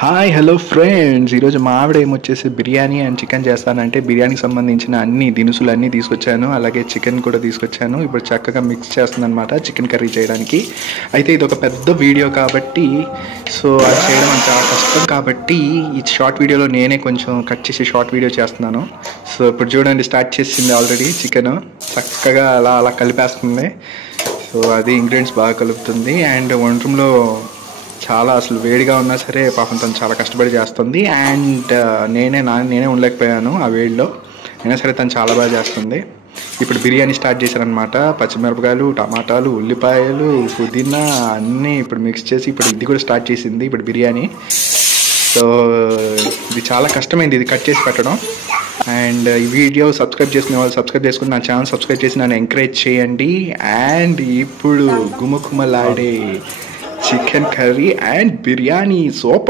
Hi hello friends, ఈరోజు మా ఆవిడ ఏమొచ్చేసి బిర్యానీ అండ్ చికెన్ చేస్తానంటే బిర్యానీకి సంబంధించిన అన్ని దినుసులు అన్నీ తీసుకొచ్చాను. అలాగే చికెన్ కూడా తీసుకొచ్చాను. ఇప్పుడు చక్కగా మిక్స్ చేస్తుందన్నమాట చికెన్ కర్రీ చేయడానికి. అయితే ఇది ఒక పెద్ద వీడియో కాబట్టి అది చేయడం అంత కష్టం కాబట్టి ఈ షార్ట్ వీడియోలో నేనే కొంచెం కట్ చేసి షార్ట్ వీడియో చేస్తున్నాను. ఇప్పుడు చూడండి, స్టార్ట్ చేసింది ఆల్రెడీ. చికెన్ చక్కగా అలా అలా కలిపేస్తుంది. అది ఇంగ్రీడియంట్స్ బాగా కలుపుతుంది. అండ్ వంట రూమ్లో చాలా అసలు వేడిగా ఉన్నా సరే పాపం తను చాలా కష్టపడి చేస్తుంది. అండ్ నేనే ఉండలేకపోయాను ఆ వేడిలో. అయినా సరే తను చాలా బాగా చేస్తుంది. ఇప్పుడు బిర్యానీ స్టార్ట్ చేశారనమాట. పచ్చిమిరపకాయలు, టమాటాలు, ఉల్లిపాయలు, పుదీనా అన్నీ ఇప్పుడు మిక్స్ చేసి ఇప్పుడు ఇది కూడా స్టార్ట్ చేసింది ఇప్పుడు బిర్యానీ. ఇది చాలా కష్టమైంది ఇది కట్ చేసి పెట్టడం. అండ్ ఈ వీడియో సబ్స్క్రైబ్ చేసుకునే వాళ్ళు సబ్స్క్రైబ్ చేసుకుని నా ఛానల్ సబ్స్క్రైబ్ చేసి నన్ను ఎంకరేజ్ చేయండి. అండ్ ఇప్పుడు గుమకుమలాడే chicken curry and biryani super.